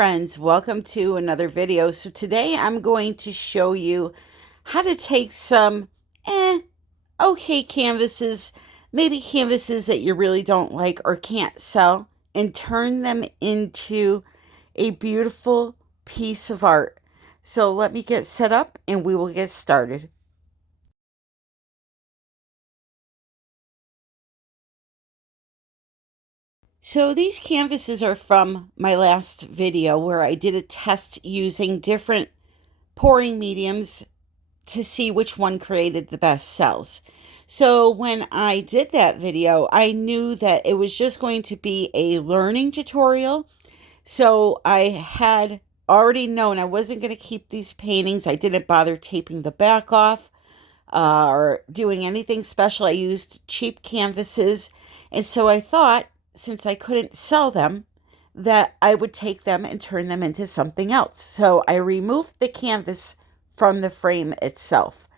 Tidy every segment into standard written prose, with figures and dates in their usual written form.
friends, welcome to another video. So today I'm going to show you how to take some okay canvases, maybe canvases that you really don't like or can't sell, and turn them into a beautiful piece of art. So let me get set up and we will get started. So these canvases are from my last video where I did a test using different pouring mediums to see which one created the best cells. So when I did that video, I knew that it was just going to be a learning tutorial. So I had already known I wasn't going to keep these paintings. I didn't bother taping the back off or doing anything special. I used cheap canvases. And so I thought, since I couldn't sell them, that I would take them and turn them into something else. So I removed the canvas from the frame itself.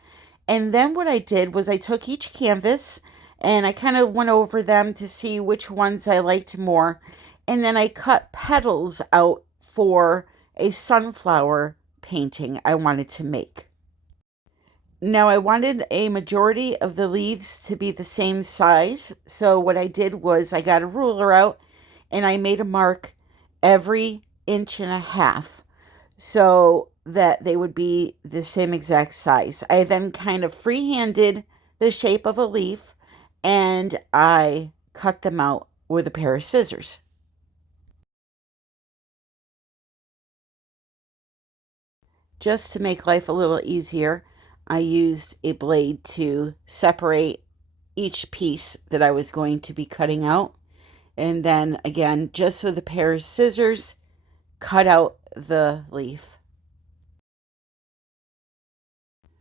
And then what I did was I took each canvas and I kind of went over them to see which ones I liked more. And then I cut petals out for a sunflower painting I wanted to make. Now I wanted a majority of the leaves to be the same size. So what I did was I got a ruler out and I made a mark every 1.5 inches so that they would be the same exact size. I then kind of freehanded the shape of a leaf and I cut them out with a pair of scissors. Just to make life a little easier, I used a blade to separate each piece that I was going to be cutting out. And then again, just with a pair of scissors, cut out the leaf.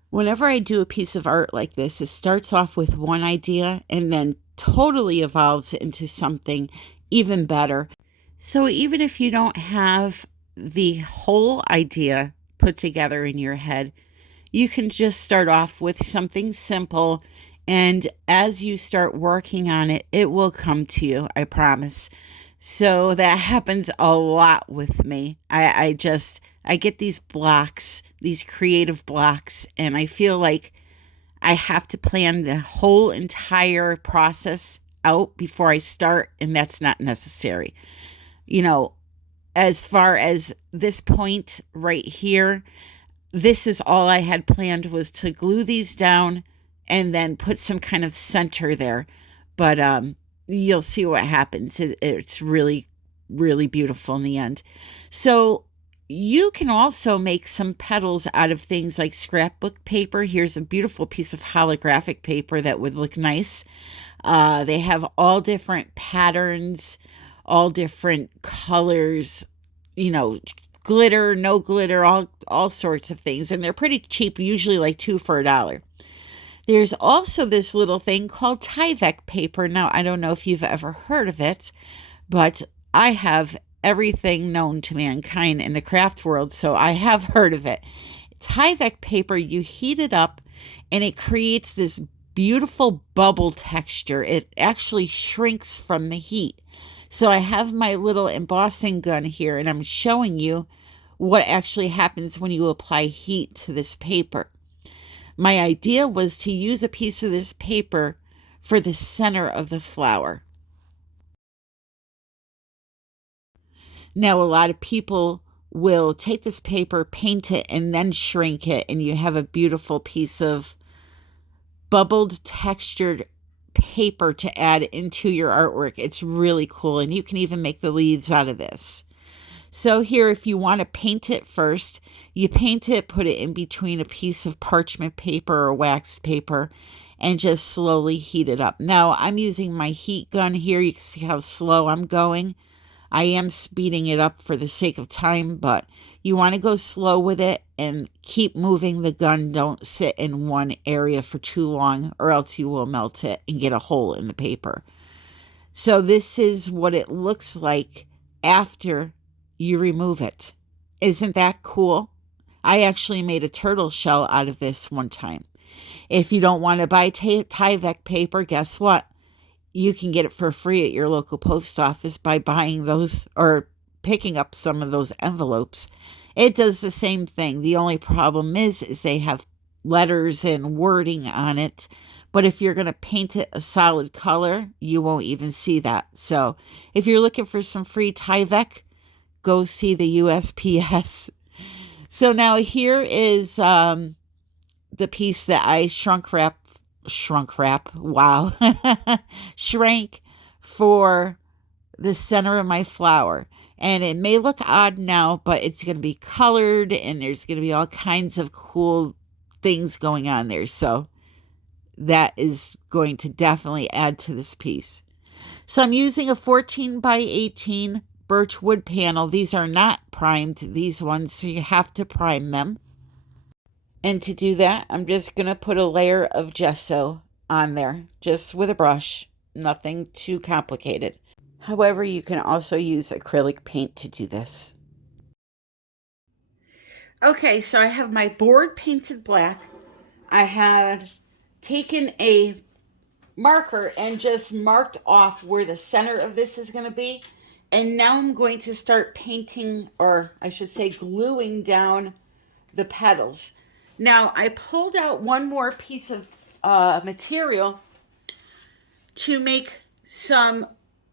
Whenever I do a piece of art like this, it starts off with one idea and then totally evolves into something even better. So even if you don't have the whole idea put together in your head, you can just start off with something simple, and as you start working on it, it will come to you, I promise. So that happens a lot with me. I get these blocks, these creative blocks, and I feel like I have to plan the whole entire process out before I start, and that's not necessary. You know, as far as this point right here, this is all I had planned, was to glue these down and then put some kind of center there. But you'll see what happens. It's really, really beautiful in the end. So you can also make some petals out of things like scrapbook paper. Here's a beautiful piece of holographic paper that would look nice. They have all different patterns, all different colors, glitter, no glitter, all sorts of things. And they're pretty cheap, usually like $2 for $1. There's also this little thing called Tyvek paper. Now, I don't know if you've ever heard of it, but I have everything known to mankind in the craft world, so I have heard of it. Tyvek paper, you heat it up and it creates this beautiful bubble texture. It actually shrinks from the heat. So I have my little embossing gun here and I'm showing you what actually happens when you apply heat to this paper. My idea was to use a piece of this paper for the center of the flower. Now, a lot of people will take this paper, paint it, and then shrink it, and you have a beautiful piece of bubbled, textured paper to add into your artwork. It's really cool, and you can even make the leaves out of this. So here, if you want to paint it first, you paint it, put it in between a piece of parchment paper or wax paper, and just slowly heat it up. Now, I'm using my heat gun here. You can see how slow I'm going. I am speeding it up for the sake of time, but you want to go slow with it and keep moving the gun. Don't sit in one area for too long, or else you will melt it and get a hole in the paper. So this is what it looks like after you remove it. Isn't that cool? I actually made a turtle shell out of this one time. If you don't want to buy Tyvek paper, guess what? You can get it for free at your local post office by buying those or picking up some of those envelopes. It does the same thing. The only problem is they have letters and wording on it. But if you're going to paint it a solid color, you won't even see that. So if you're looking for some free Tyvek, go see the USPS. So now here is the piece that I shrank wrap, wow, shrank for the center of my flower. And it may look odd now, but it's going to be colored and there's going to be all kinds of cool things going on there. So that is going to definitely add to this piece. So I'm using a 14 by 18 birch wood panel. These are not primed, these ones, so you have to prime them. And to do that, I'm just going to put a layer of gesso on there, just with a brush, nothing too complicated. However, you can also use acrylic paint to do this. Okay, so I have my board painted black. I have taken a marker and just marked off where the center of this is going to be. And now I'm going to start painting, or I should say gluing down the petals. Now I pulled out one more piece of material to make some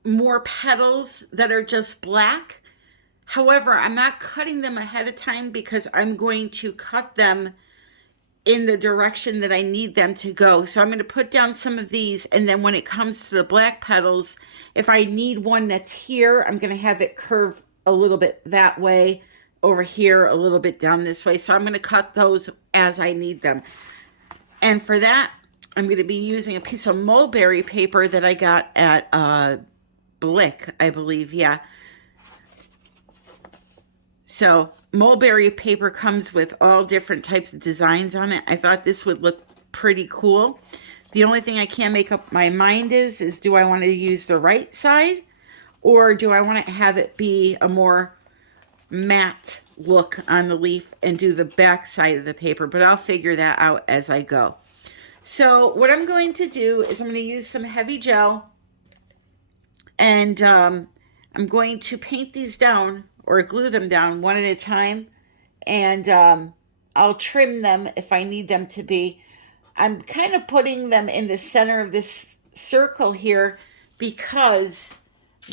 more petals that are just black. However, I'm not cutting them ahead of time because I'm going to cut them in the direction that I need them to go. So I'm going to put down some of these, and then when it comes to the black petals, if I need one that's here, I'm going to have it curve a little bit that way, over here, a little bit down this way. So I'm going to cut those as I need them. And for that, I'm going to be using a piece of mulberry paper that I got at Blick, I believe. Yeah. So mulberry paper comes with all different types of designs on it. I thought this would look pretty cool. The only thing I can't make up my mind is do I want to use the right side, or do I want to have it be a more matte look on the leaf and do the back side of the paper? But I'll figure that out as I go. So what I'm going to do is I'm going to use some heavy gel, and I'm going to paint these down or glue them down one at a time, and I'll trim them if I need them to be. I'm kind of putting them in the center of this circle here because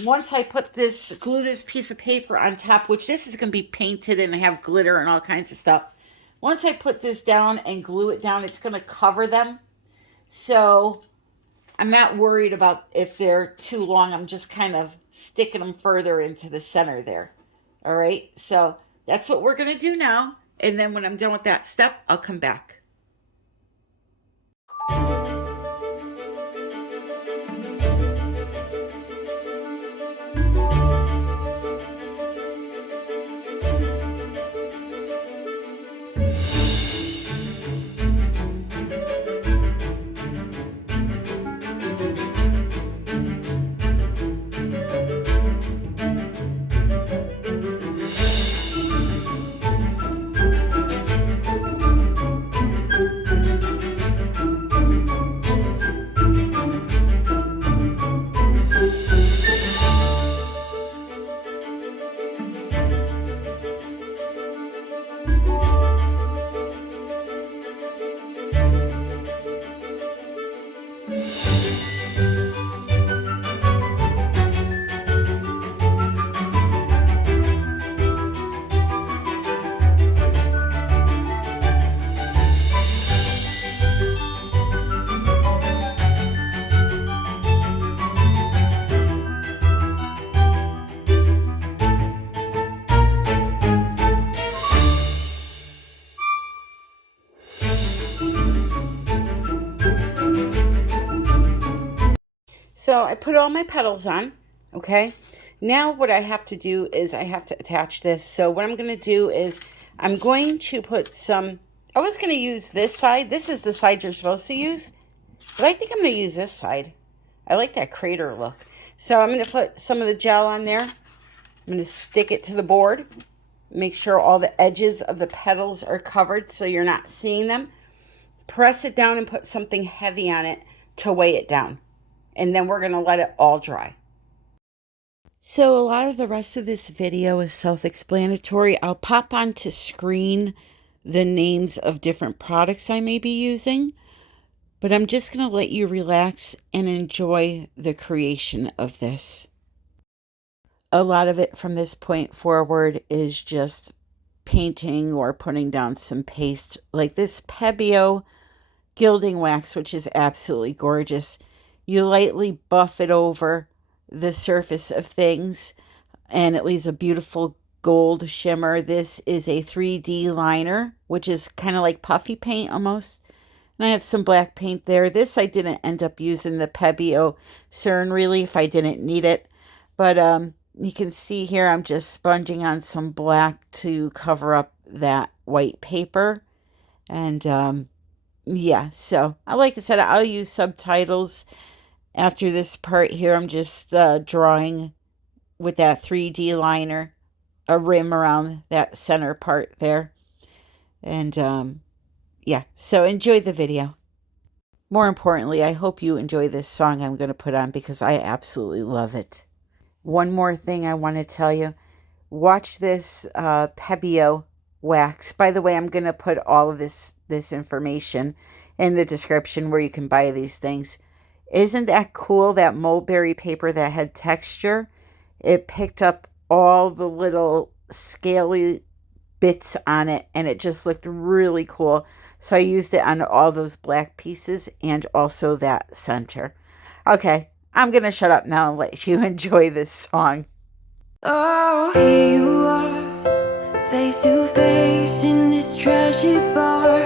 once I put this, glue this piece of paper on top, which this is going to be painted and have glitter and all kinds of stuff. Once I put this down and glue it down, it's going to cover them. So I'm not worried about if they're too long. I'm just kind of sticking them further into the center there. All right, so that's what we're going to do now. And then when I'm done with that step, I'll come back. So I put all my petals on, okay? Now what I have to do is I have to attach this. So what I'm going to do is I'm going to put some, I was going to use this side. This is the side you're supposed to use, but I think I'm going to use this side. I like that crater look. So I'm going to put some of the gel on there. I'm going to stick it to the board. Make sure all the edges of the petals are covered so you're not seeing them. Press it down and put something heavy on it to weigh it down. And then we're going to let it all dry. So a lot of the rest of this video is self-explanatory. I'll pop onto screen the names of different products I may be using, but I'm just going to let you relax and enjoy the creation of this. A lot of it from this point forward is just painting or putting down some paste, like this Pebeo Guilding Wax, which is absolutely gorgeous. You lightly buff it over the surface of things and it leaves a beautiful gold shimmer. This is a 3D liner, which is kind of like puffy paint almost. And I have some black paint there. This I didn't end up using the Pebeo Cern Relief. I didn't need it. But you can see here I'm just sponging on some black to cover up that white paper. And yeah, so like I said, I'll use subtitles after this part here. I'm just drawing with that 3D liner a rim around that center part there. And yeah, so enjoy the video. More importantly, I hope you enjoy this song I'm going to put on because I absolutely love it. One more thing I want to tell you. Watch this Pebeo wax. By the way, I'm going to put all of this information in the description where you can buy these things. Isn't that cool, that mulberry paper that had texture? It picked up all the little scaly bits on it, and it just looked really cool. So I used it on all those black pieces and also that center. Okay, I'm going to shut up now and let you enjoy this song. Oh, here you are, face to face in this trashy bar.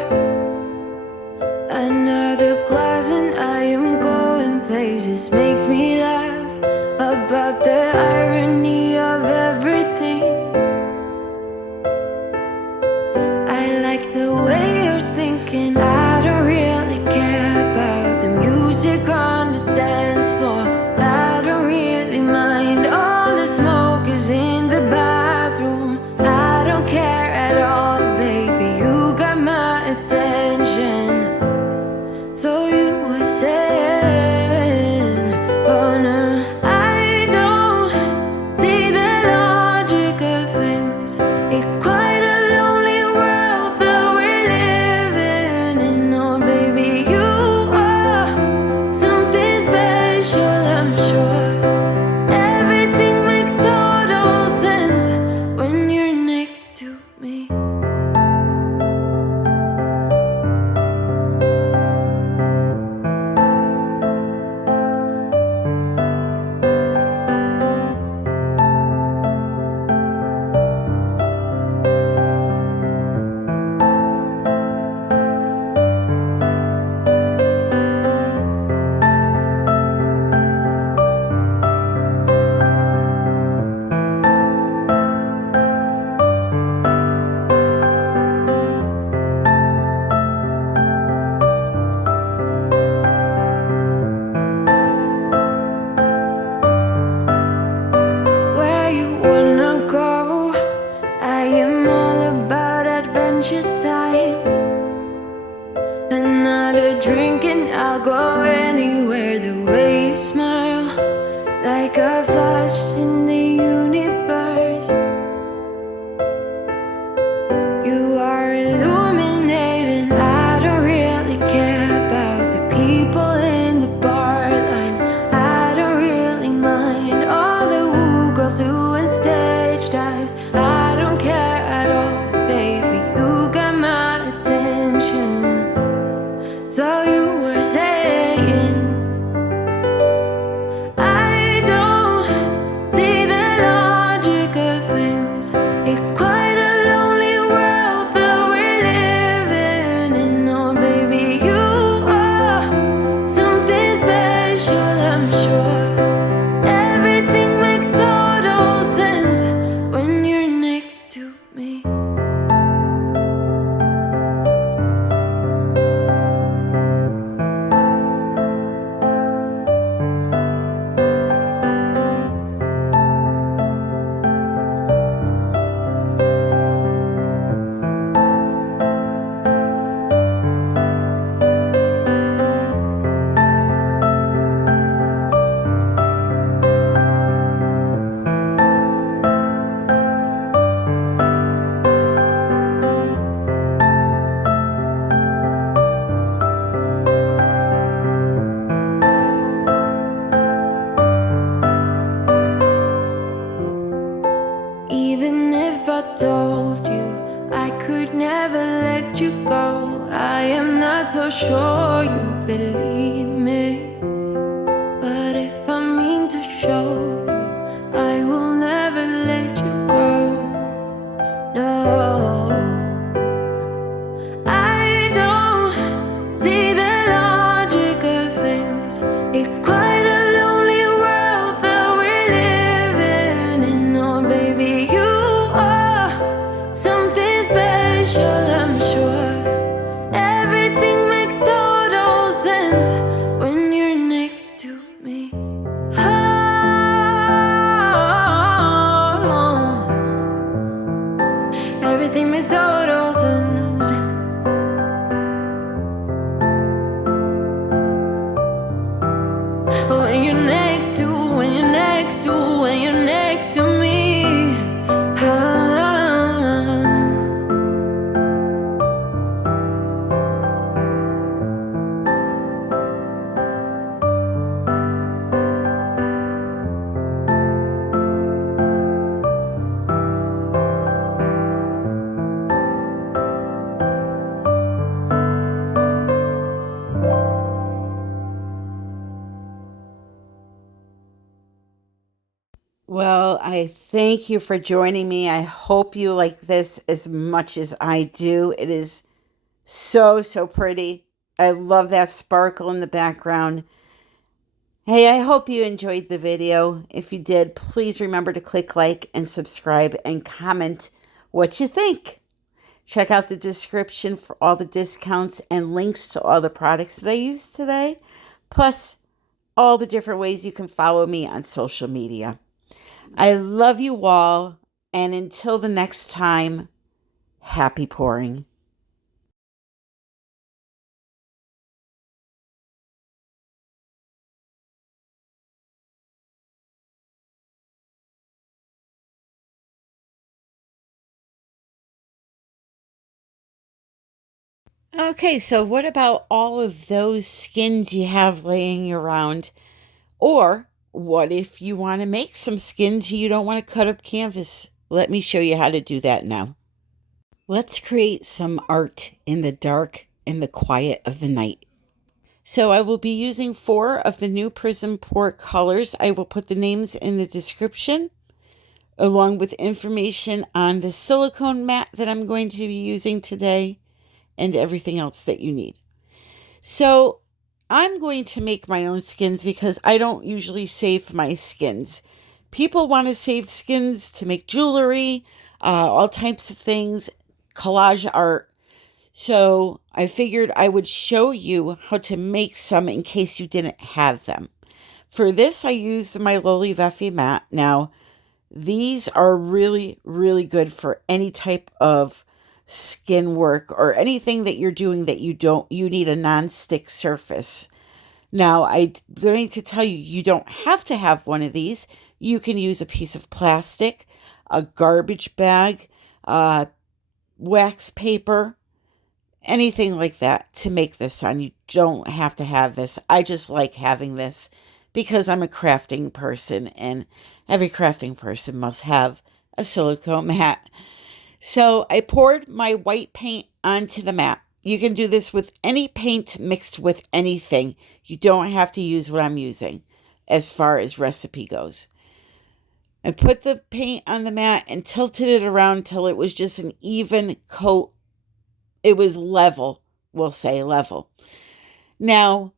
Another glass and I am going places. Makes me laugh about the irony of everything. I like the way you're thinking. I don't really care about the music on the dance floor. I don't really mind all the smoke is in the bathroom. I don't care at all, baby, you got my attention. So you were saying, oh no, I don't see the logic of things. It's quite a lonely world that we're living in. Oh baby, you are something special, I'm sure. Everything makes total sense when you're next to me. Where you wanna go? I am all about adventure times. Another drink and I'll go anywhere. The way you smile, like a flash in the universe. You are illuminating. I don't really care about the people in the bar line. I don't really mind all the woo girls doing stage dives. I don't care at all, baby, you got my attention. So you were saying not so sure you believe me, but if I mean to show you, I will never let you go. No, I don't see the logic of things. It's quite a lonely world that we're living in. Oh baby, you are something special, I'm sure. Everything makes total sense when you're next to me. Everything makes total sense when you're next to, when you're next to, when you're next to me. Well, I thank you for joining me. I hope you like this as much as I do. It is so, so pretty. I love that sparkle in the background. Hey, I hope you enjoyed the video. If you did, please remember to click like and subscribe and comment what you think. Check out the description for all the discounts and links to all the products that I used today, plus all the different ways you can follow me on social media. I love you all, and until the next time, happy pouring. Okay, so what about all of those skins you have laying around? Or what if you want to make some skins you don't want to cut up canvas? Let me show you how to do that now. Let's create some art in the dark and the quiet of the night. So I will be using 4 of the new Prism Pour colors. I will put the names in the description, along with information on the silicone mat that I'm going to be using today and everything else that you need. So I'm going to make my own skins because I don't usually save my skins. People want to save skins to make jewelry, all types of things, collage art. So I figured I would show you how to make some in case you didn't have them. For this, I used my LOLIVEFE mat. Now, these are really, really good for any type of skin work or anything that you're doing that you need a non-stick surface. Now, I'm going to tell you, you don't have to have one of these. You can use a piece of plastic, a garbage bag, wax paper, anything like that to make this on. You don't have to have this. I just like having this because I'm a crafting person, and every crafting person must have a silicone mat. So I poured my white paint onto the mat. You can do this with any paint mixed with anything. You don't have to use what I'm using as far as recipe goes. I put the paint on the mat and tilted it around till it was just an even coat. It was level, we'll say level. Now,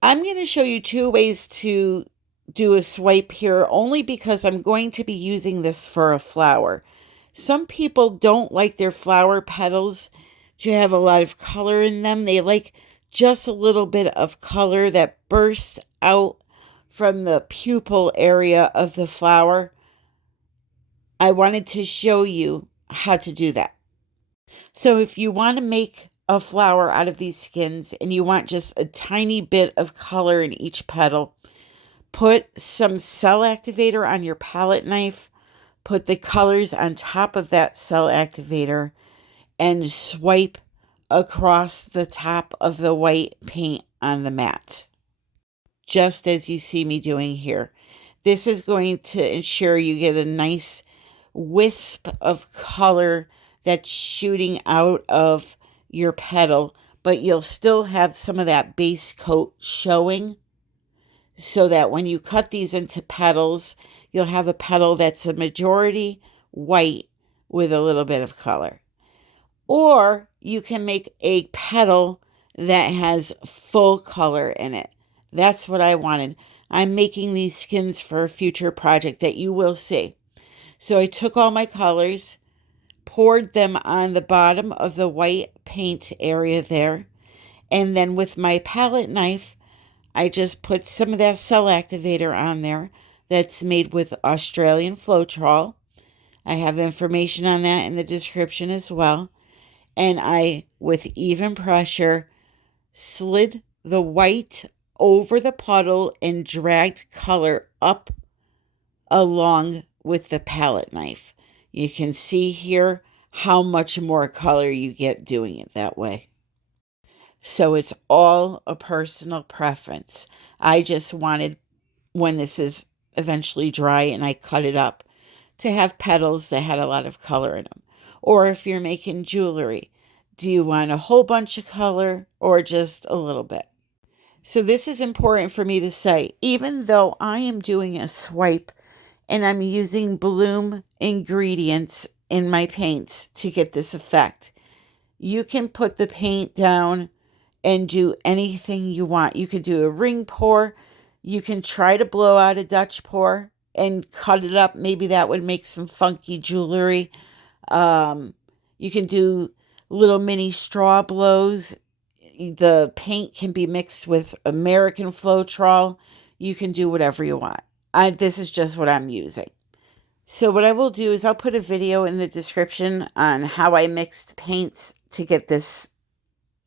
I'm going to show you 2 ways to do a swipe here, only because I'm going to be using this for a flower. Some people don't like their flower petals to have a lot of color in them. They like just a little bit of color that bursts out from the pupil area of the flower. I wanted to show you how to do that. So if you want to make a flower out of these skins and you want just a tiny bit of color in each petal, put some cell activator on your palette knife, put the colors on top of that cell activator, and swipe across the top of the white paint on the mat, just as you see me doing here. This is going to ensure you get a nice wisp of color that's shooting out of your petal, but you'll still have some of that base coat showing, so that when you cut these into petals, you'll have a petal that's a majority white with a little bit of color. Or you can make a petal that has full color in it. That's what I wanted. I'm making these skins for a future project that you will see. So I took all my colors, poured them on the bottom of the white paint area there, and then with my palette knife, I just put some of that cell activator on there that's made with Australian Floetrol. I have information on that in the description as well. And I, with even pressure, slid the white over the puddle and dragged color up along with the palette knife. You can see here how much more color you get doing it that way. So it's all a personal preference. I just wanted, when this is eventually dry and I cut it up, to have petals that had a lot of color in them. Or if you're making jewelry, do you want a whole bunch of color or just a little bit? So this is important for me to say. Even though I am doing a swipe and I'm using bloom ingredients in my paints to get this effect, you can put the paint down and do anything you want. You could do a ring pour. You can try to blow out a Dutch pour and cut it up. Maybe that would make some funky jewelry. You can do little mini straw blows. The paint can be mixed with American Floetrol. You can do whatever you want. This is just what I'm using. So what I will do is I'll put a video in the description on how I mixed paints to get this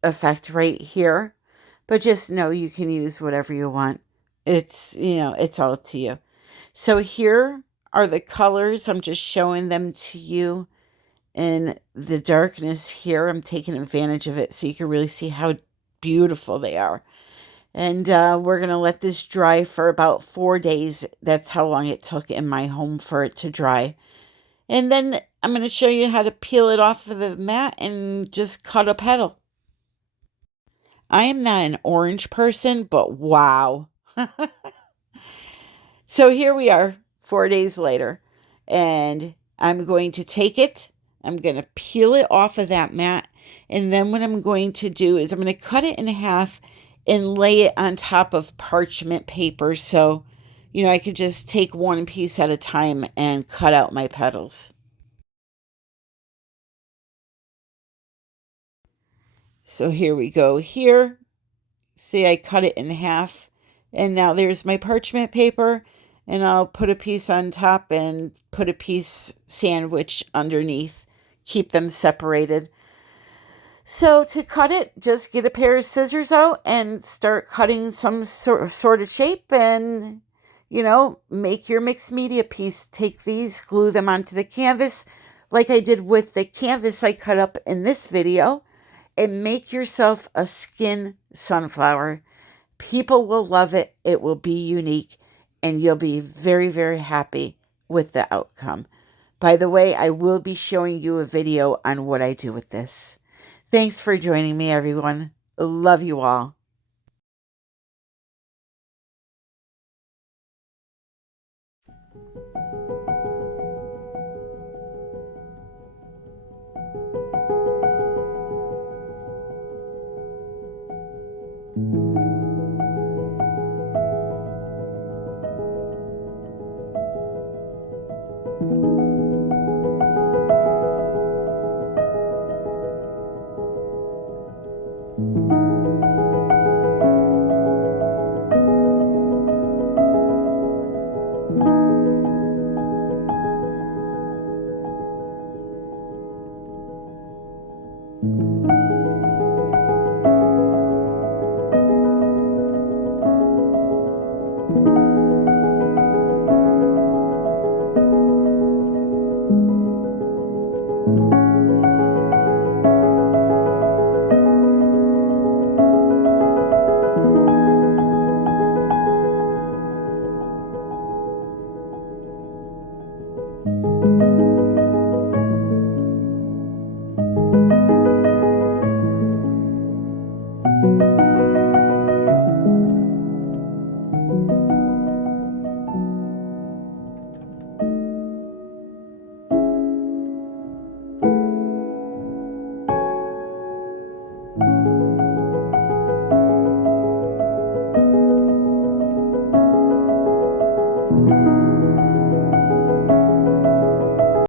effect right here. But just know you can use whatever you want. It's, it's all up to you. So here are the colors. I'm just showing them to you in the darkness here. I'm taking advantage of it so you can really see how beautiful they are. And we're going to let this dry for about 4 days. That's how long it took in my home for it to dry. And then I'm going to show you how to peel it off of the mat and just cut a petal. I am not an orange person, but wow. So here we are 4 days later, and I'm going to take it. I'm going to peel it off of that mat. And then what I'm going to do is I'm going to cut it in half and lay it on top of parchment paper. So, I could just take one piece at a time and cut out my petals. So here we go here. See, I cut it in half. And now there's my parchment paper. And I'll put a piece on top and put a piece sandwich underneath. Keep them separated. So to cut it, just get a pair of scissors out and start cutting some sort of shape and, make your mixed media piece. Take these, glue them onto the canvas like I did with the canvas I cut up in this video, and make yourself a skin sunflower. People will love it. It will be unique, and you'll be very, very happy with the outcome. By the way, I will be showing you a video on what I do with this. Thanks for joining me, everyone. Love you all.